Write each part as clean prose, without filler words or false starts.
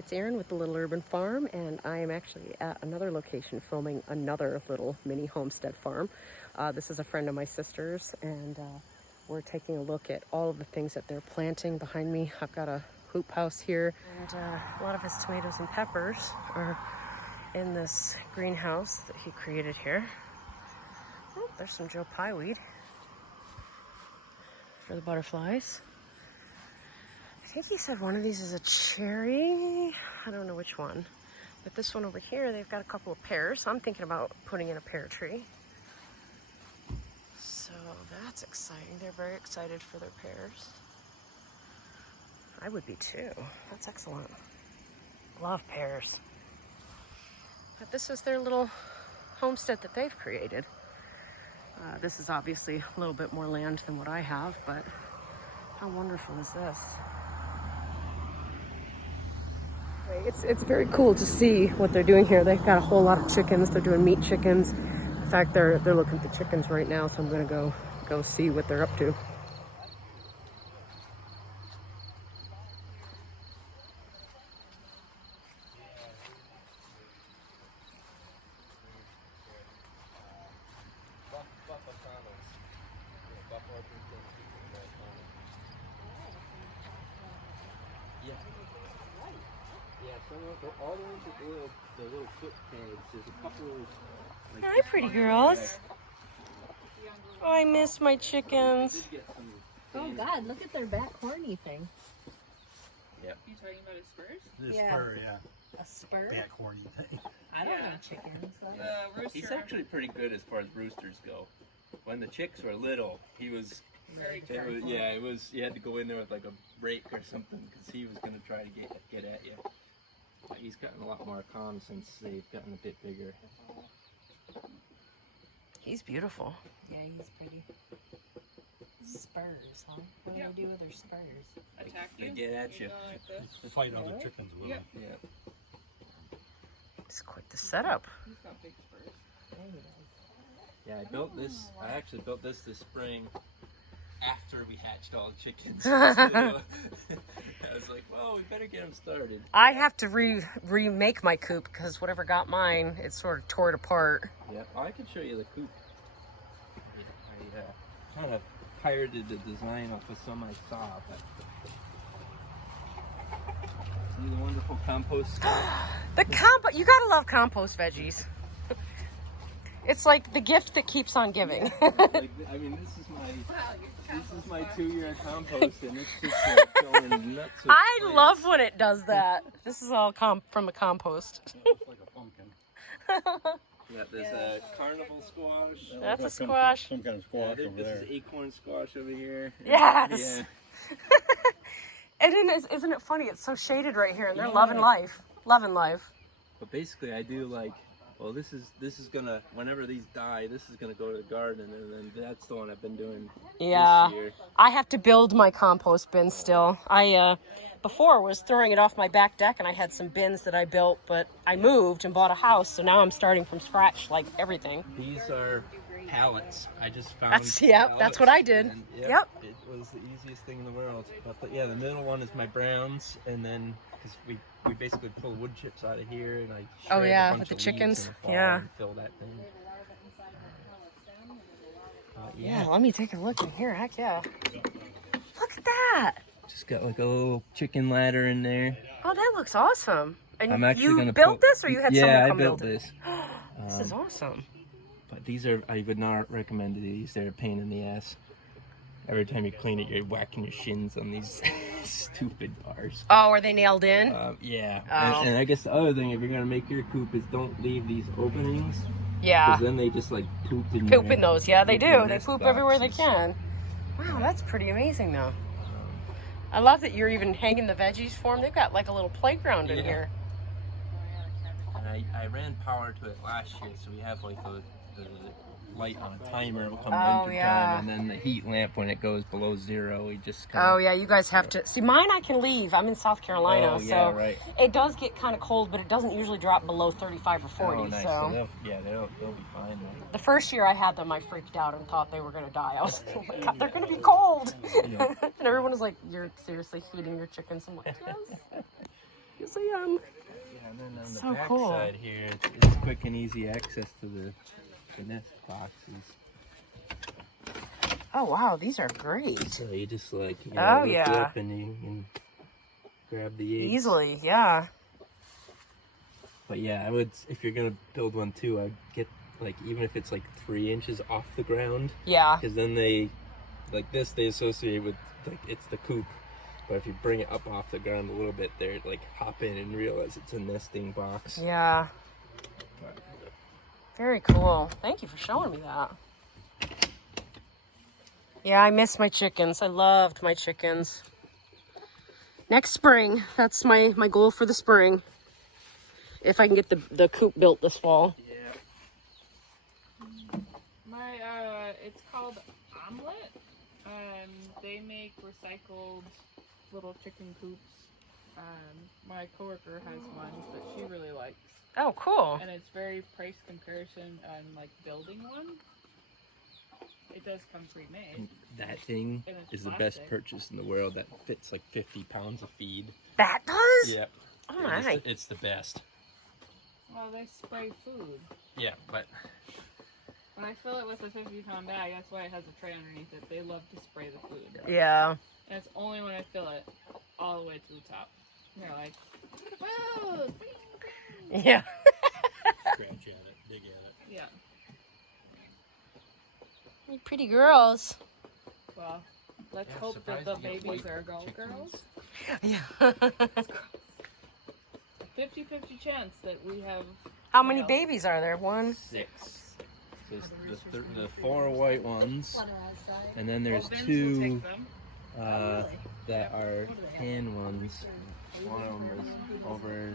It's Erin with the Little Urban Farm, and I am actually at another location filming another little mini homestead farm. This is a friend of my sister's, and we're taking a look at all of the things that they're planting behind me. I've got a hoop house here, and a lot of his tomatoes and peppers are in this greenhouse that he created here. Oh, there's some Joe Pye weed for the butterflies. I think he said one of these is a cherry. I don't know which one. But this one over here, they've got a couple of pears. So I'm thinking about putting in a pear tree. So that's exciting. They're very excited for their pears. I would be too. That's excellent. Love pears. But this is their little homestead that they've created. This is obviously a little bit more land than what I have, but how wonderful is this? It's very cool to see what they're doing here. They've got a whole lot of chickens. They're doing meat chickens. In fact, they're looking at the chickens right now, so I'm gonna go see what they're up to. Yeah, all the ones with the little foot tags. There's a couple of... Like, Hi, pretty girls. Oh, I miss my chickens. Oh God, look at their back horny thing. Yep. You talking about his spurs? The Yeah. spur, yeah. A spur? Back horny thing. I don't Yeah. know chickens. Rooster. He's actually pretty good as far as roosters go. When the chicks were little, he was... Very careful. You had to go in there with like a rake or something because he was going to try to get at you. But he's gotten a lot more calm since they've gotten a bit bigger. He's beautiful. Yeah, he's pretty. Spurs, huh? What do they do with their spurs? Attack They you. get at you. Go like this. Fight other chickens with Yep. them. Yeah. It's quite the setup. He's got big spurs. There he is. Yeah, I actually built this spring after we hatched all the chickens. I was like, well, we better get them started. I have to remake my coop because whatever got mine, it sort of tore it apart. Yeah, I can show you the coop. I kind of pirated the design off of some I saw. But... See the wonderful compost? You gotta love compost veggies. It's like the gift that keeps on giving. Like, I mean, this is my 2-year compost, and it's just like going nuts. With I plants. love when it does that. This is all from a compost. It's like a pumpkin. Yeah, there's a carnival squash. That's a squash. Some kind of squash over This there. is acorn squash over here. Yes. Yeah. And isn't it funny? It's so shaded right here, and they're loving life. Loving life. But basically, I do like, well, this is gonna, whenever these die, this is gonna go to the garden, and then that's the one I've been doing Yeah. this year. I have to build my compost bin still. I before was throwing it off my back deck, and I had some bins that I built, but I moved and bought a house, so now I'm starting from scratch, like everything. These are pallets. I just found That's what I did. and, Yep. It was the easiest thing in the world. But yeah, the middle one is my browns, and then because we basically pull wood chips out of here, and I shred Oh, yeah, a bunch with the of leaves chickens. in the fall Yeah. and fill that thing. Yeah, let me take a look in here. Heck yeah. Look at that. Just got like a little chicken ladder in there. Oh, that looks awesome. And I'm actually you gonna built this, or you had someone I come built build it? this. This is awesome. But these are, I would not recommend these. They're a pain in the ass. Every time you clean it, you're whacking your shins on these stupid bars. Oh, are they nailed in? Yeah. Oh. And I guess the other thing, if you're going to make your coop, is don't leave these openings. Yeah. Because then they just like poop in Poop there. in those. Yeah, they Poop in do. the They nest poop everywhere they boxes. can. Wow, that's pretty amazing, though. I love that you're even hanging the veggies for them. They've got like a little playground in Yeah. here. And I ran power to it last year, so we have like the light on a timer will come Oh, winter yeah. time, and then the heat lamp when it goes below zero, we just kind Oh, yeah, you guys have to... See, mine I can leave. I'm in South Carolina, Oh, yeah, so right. it does get kind of cold, but it doesn't usually drop below 35 or 40, Oh, nice. so... They'll be fine then. The first year I had them, I freaked out and thought they were going to die. I was like, oh my God, they're going to be cold. Yeah. And everyone was like, you're seriously feeding your chickens? I'm like, yes. Yes, I them. Yeah, and then on the So back cool. side here, it's quick and easy access to the nest boxes. Oh wow, these are great. So you just like, Oh, lift it yeah. up and you can grab the eggs. Easily, yeah. But yeah, I would, if you're gonna build one too, I'd get like, even if it's like 3 inches off the ground, Yeah. because then they, like this, they associate with like it's the coop. But if you bring it up off the ground a little bit, they're like hop in and realize it's a nesting box. Yeah. Very cool. Thank you for showing me that. Yeah, I miss my chickens. I loved my chickens. Next spring, that's my goal for the spring. If I can get the coop built this fall. Yeah. It's called Omelet. They make recycled little chicken coops. My coworker has one that she really likes, Oh, cool. and it's very price comparison on like building one. It does come pre-made. And that thing And it's is the best plastic. purchase in the world. That fits like 50 pounds of feed. That does? Yeah. Oh my. It's the best. Well, they spray food. Yeah, but When I fill it with a 50-pound bag, that's why it has a tray underneath it. They love to spray the food. Yeah. And it's only when I fill it all the way to the top. And they're like, food! Yeah. Scratch at it, dig at it. Yeah. You pretty girls. Well, let's Yeah, hope that the surprised you get babies white are girls. chickens. Yeah. 50-50 chance that we have. How many males. babies are there? 1? 6. There's the 4 white ones, and then there's Well, Vince will 2 take them. that are tan ones. One of them is over.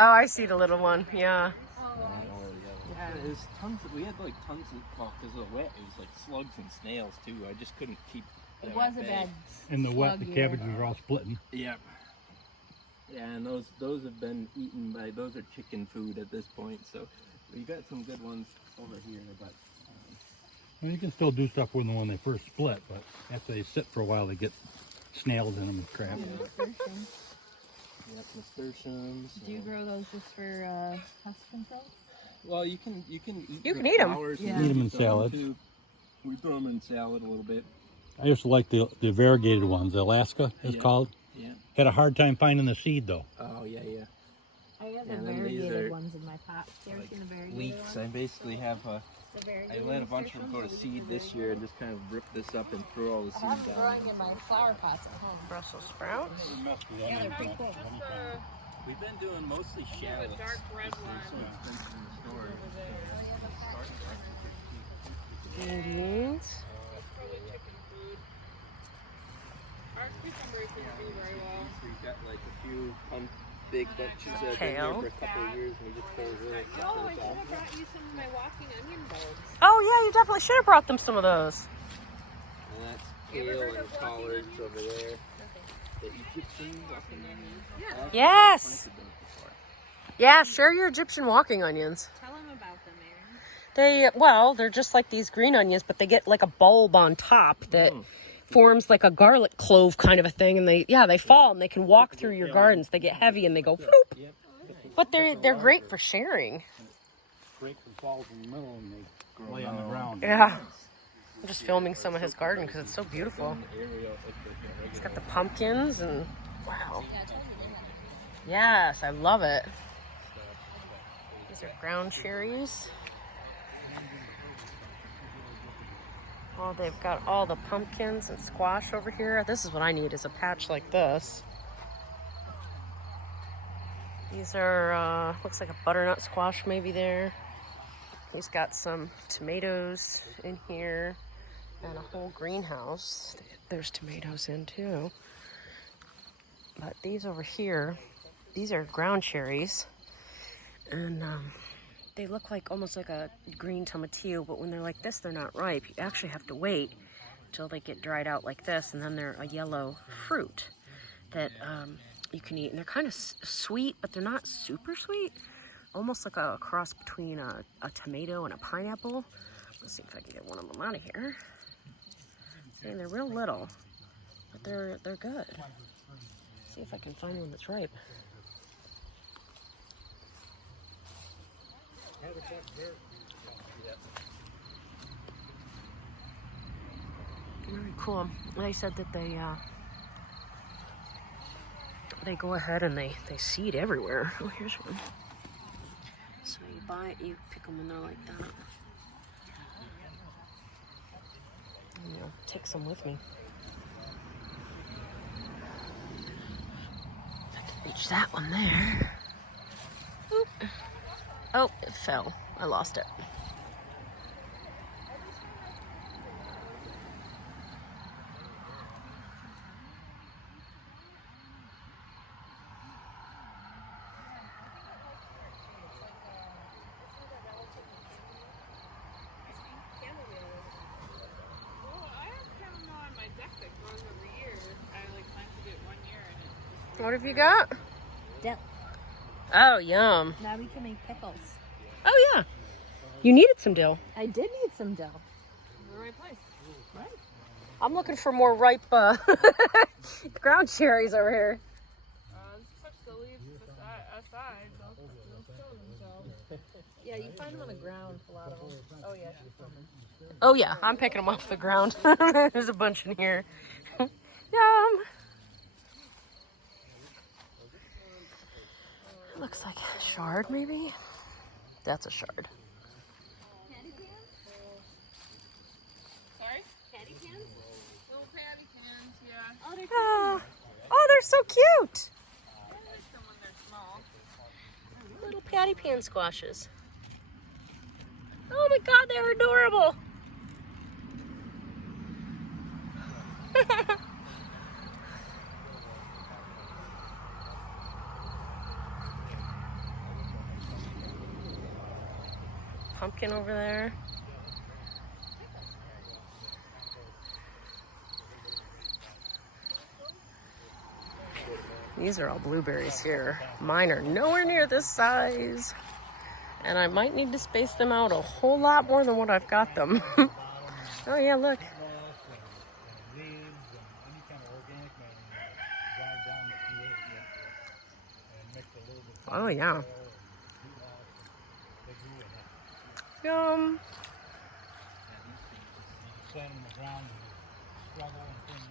Oh, I see the little one. Yeah. Yeah, there's tons. We had like tons of, well, because of the wet, it was like slugs and snails too. I just couldn't keep. It them was a at bay. bad In the wet, the slug year. cabbages are all splitting. Yeah. Yeah, and those have been eaten by, those are chicken food at this point. So we got some good ones over here, but Well, you can still do stuff with them when they first split, but after they sit for a while, they get snails in them and crap. nasturtiums. Do you grow those just for pest control? Well, you can eat. You the can eat 'em. flowers and Yeah. Eat 'em in throw 'em salads. too. We throw them in salad a little bit. I used to like the variegated ones. Alaska is Yeah. called. Yeah. Had a hard time finding the seed though. Oh yeah, yeah. I have Yeah, the then these variegated are ones in my pot. You ever like seen a variegated Leeks. one? I basically have a. The I variegated let a bunch of them go to nasturtiums? seed this year and just kind of rip this up and throw all the I have seed them down. growing in my flower pots at home. Brussels sprouts. Yeah, they're pretty cool. We've been doing mostly We have a shallots. dark red They're so one expensive in the store. over there. Green beans. That's probably chicken food. Our cucumbers didn't do very well. We've got like a few big bunches that have been here Kale. for a couple of years, and we just throw really Oh, I should have brought you some of my walking onion bulbs. Oh yeah, you definitely should have brought them some of those. And that's You ever kale heard and of walking collards onions? over there. The Egyptian walking onions. Yeah. Yes. Planted those before. Yeah, share your Egyptian walking onions. Tell them about them, Aaron. They're just like these green onions, but they get like a bulb on top that Mm. forms like a garlic clove kind of a thing, and they fall and they can walk through your gardens. They get heavy and they go floop. Yep. But they're great for sharing. Breaks and falls in the middle and they lay on the ground. Yeah. I'm just filming some of his garden because it's so beautiful. An area like the It's got the pumpkins and wow. Yes, I love it. These are ground cherries. Oh, they've got all the pumpkins and squash over here. This is what I need, is a patch like this. These are, looks like a butternut squash maybe there. He's got some tomatoes in here and a whole greenhouse. There's tomatoes in too. But these over here, these are ground cherries. And they look like almost like a green tomatillo, but when they're like this, they're not ripe. You actually have to wait until they get dried out like this, and then they're a yellow fruit that you can eat. And they're kind of sweet, but they're not super sweet. Almost like a cross between a tomato and a pineapple. Let's see if I can get one of them out of here. And they're real little, but they're good. Let's see if I can find one that's ripe. Very cool. They said that they go ahead and they seed everywhere. Oh, here's one. So you buy it, you pick them, and they're like that. And you'll take some with me. If I can reach that one there. Oop. Oh, it fell. I lost it. What have you got? Dill. Oh, yum. Now we can make pickles. Oh, yeah. You needed some dill. I did need some dill. The right place. Right. I'm looking for more ripe ground cherries over here. Let's push the leaves aside. They'll kill themselves. Yeah, you find them on the ground, a lot of them. Oh, yeah, she's filming. Oh, yeah. I'm picking them off the ground. There's a bunch in here. Yum. Looks like a shard, maybe? That's a shard. Patty pans? Sorry? Patty pans? Little patty cans, yeah. Oh, they're Oh, they're so cute. I like them when they're small. Little patty pan squashes. Oh my god, they're adorable. Pumpkin over there. These are all blueberries here. Mine are nowhere near this size. And I might need to space them out a whole lot more than what I've got them. Oh yeah, look. Oh yeah. Yum. Plant them in the ground and struggle and clean